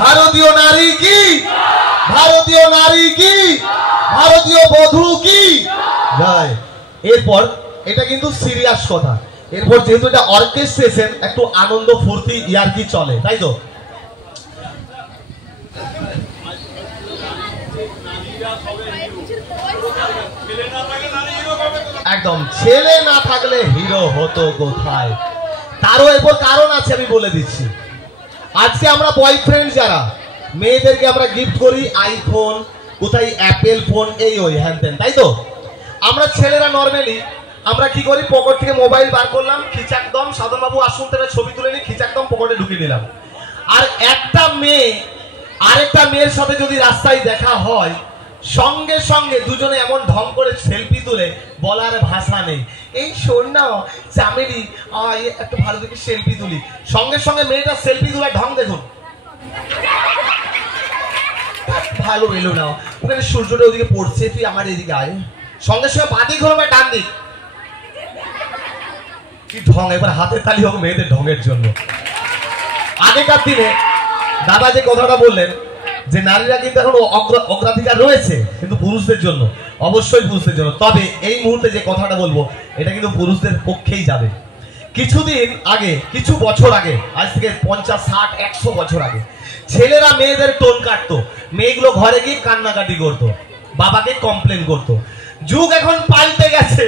ভারতীয় নারী কি, ভারতীয় নারী কি, ভারতীয় বধূ কি জয়। এরপর এটা কিন্তু সিরিয়াস কথা, এরপর যেহেতু এটা অর্কেস্ট্রেশন একটু আনন্দ ফুর্তি ইয়ার্কি চলে, তাই তো? একদম, ছেলে না থাকলে হিরো হতো কোথায়। তারও এরপর কারণ আছে, আমি বলে দিচ্ছি। আজকে আমরা বয়ফ্রেন্ড যারা, মেয়েদেরকে আমরা গিফট করি আইফোন, কোথায় অ্যাপেল ফোন, এই ওই হ্যান তেন, তাই তো? আমরা ছেলেরা নর্মালি আমরা কি করি, পকেট থেকে মোবাইল বার করলাম, খিচাকদম সাধন বাবু আসুন তাহলে ছবি তুলে নিই, খিচাকদম পকেটে ঢুকিয়ে নিলাম। আর একটা মেয়ে আরেকটা মেয়ের সাথে যদি রাস্তায় দেখা হয়, সঙ্গে সঙ্গে দুজনে এমন ঢং করে সেলফি তুলে বলার ভাষা নেই। এই শোন না চামেলি, একটু ভালো দেখে সেলফি তুলি, সঙ্গে সঙ্গে মেয়েটা সেলফি তোলার ঢং দেখুন, ভালো এলো না, ওখানে সূর্যটা ওদিকে পড়ছে, তুই আমার এদিকে আয়, সঙ্গে সঙ্গে বাদিক হলো বা ডান দিক, কি ঢং। এবার হাতের তালি হোক মেয়েদের ঢঙের জন্য। আগেকার দিনে দাদা যে কথাটা বললেন যে নারীরা কিন্তু এখন অগ্রাধিকার রয়েছে, কিন্তু পুরুষদের জন্য, অবশ্যই পুরুষদের জন্য। তবে এই মুহূর্তে যে কথাটা বলবো এটা কিন্তু পুরুষদের পক্ষেই যাবে। কিছুদিন আগে, কিছু বছর আগে, আজ থেকে 50, 60, 100 বছর আগে, ছেলেরা মেয়েদের টোন কাটতো, মেয়েগুলো ঘরে গিয়ে কান্নাকাটি করতো, বাবাকে কমপ্লেন করতো। যুগ এখন পাল্টে গেছে,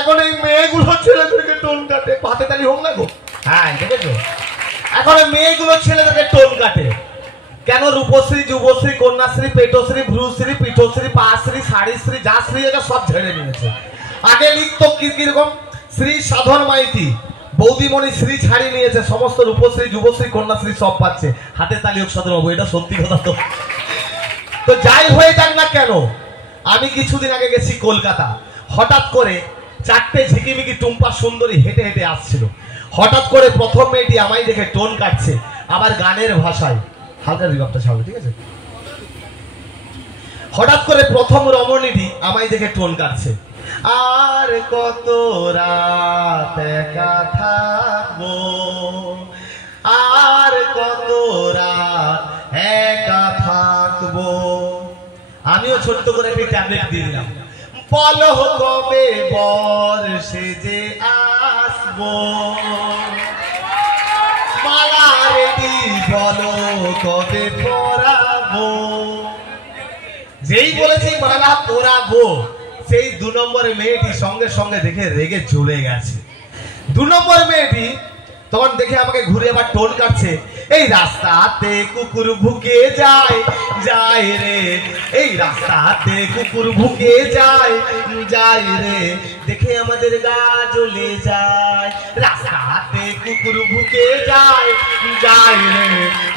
এখন এই মেয়েগুলো ছেলেদেরকে টোন কাটে। পাতে তালি হোক না গো, হ্যাঁ দেখেছো, এখন মেয়েগুলো ছেলেদেরকে টোন কাটে কেন? রূপশ্রী, যুবশ্রী, কন্যাশ্রী, পেটশ্রী, ভ্রুশ্রী, পীঠশ্রী, পাশ্রী, শাড়ীশ্রী, যা শ্রী এটা সব ঝেড়ে নিয়েছে। আগে লিখতো কিরকম, শ্রী সাধন মাইতি বৌদিমণি শ্রী ছাড়িয়ে নিয়েছে, সমস্ত রূপশ্রী, যুবশ্রী, কন্যাশ্রী সব পাচ্ছে। হাতে তালি হোক সাধন বাবু, এটা সত্যি কথা। তো যাই হয়ে যাক না কেন, আমি কিছুদিন আগে গেছি কলকাতা, হঠাৎ করে 4টে ঝিকিমিকি টুম্পা সুন্দরী হেঁটে হেঁটে আসছিল। হঠাৎ করে প্রথম মেয়েটি আমায় দেখে টোন কাটছে, আবার গানের ভাষায়, হালকা রিভাবটা ছাড়বে, ঠিক আছে? হঠাৎ করে প্রথম রমণীটি আমায় দেখে টোন কাটছে, আর কত রাত একা থাকবো, আর কত রাত একা থাকবো। আমিও ছোট্ট করে একটি ট্যাবলেট দিয়ে দিলাম, বলো কবে বর সেজে আসবো, মালা রেডি বলো কবে পরাবো। যেই বলেছি মালা পরাবো, সেই 2 নম্বরের মেয়েটি সঙ্গে সঙ্গে দেখে রেগে চলে গেছে। 2 নম্বর মেয়েটি তখন দেখে আমাকে ঘুরে আবার টোন কাটছে, এই রাস্তাতে কুকুর ভুকে যায় যায় রে, এই রাস্তাতে কুকুর ভুকে যায় যায় রে, দেখে আমাদের গা জ্বলে যায়, রাস্তাতে কুকুর ভুকে যায় যায় রে,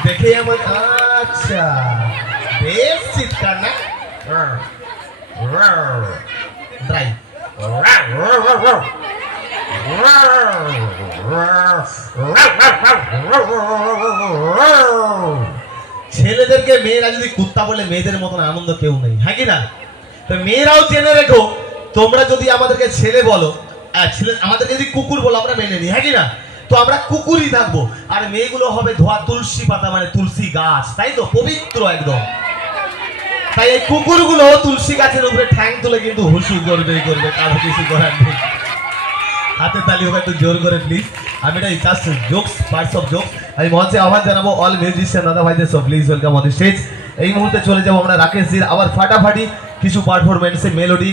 দেখে আমাদের। আচ্ছা বেশ চিৎকার না, ড্রাই ছেলেদেরকে মেয়েরা যদি কুত্তা বলে, মেয়েদের মতন আনন্দ কেউ নেই, হ্যাঁ কি না? তো মেয়েরাও জেনে রেখো, তোমরা যদি আমাদেরকে ছেলে বলো, আমাদেরকে যদি কুকুর বলো, আমরা মেনে নিই, হ্যাঁ কি না? তো আমরা কুকুরই থাকবো, আর মেয়েগুলো হবে ধোয়া তুলসী পাতা, মানে তুলসী গাছ, তাই তো? পবিত্র একদম। তাই এই কুকুরগুলো তুলসী গাছের উপরে ঠ্যাং তুলে কিন্তু হুসু করবে করবে, কারো কিছু করার নেই। হাতে তালি হোক একটু জোর করে প্লিজ। আমি এটা just jokes, parts of jokes. আমি মঞ্চে আহ্বান জানাবো অল মিউজিশিয়ান দাদা ভাইদের, so please welcome on the stage. এই মুহূর্তে চলে যাবো আমরা রাকেশ জির আবার ফাটাফাটি কিছু পারফরমেন্সে, মেলোডি,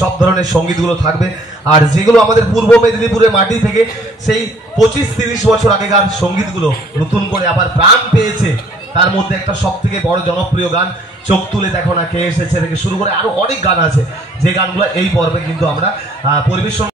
সব ধরনের সঙ্গীতগুলো থাকবে। আর যেগুলো আমাদের পূর্ব মেদিনীপুরের মাটি থেকে সেই 25-30 বছর আগেকার সঙ্গীতগুলো নতুন করে আবার প্রাণ পেয়েছে, তার মধ্যে একটা সব থেকে বড় জনপ্রিয় গান চোখ তুলে দেখো না কে এসেছে থেকে শুরু করে আরো অনেক গান আছে, যে গানগুলো এই পর্বে কিন্তু আমরা পরিবেশন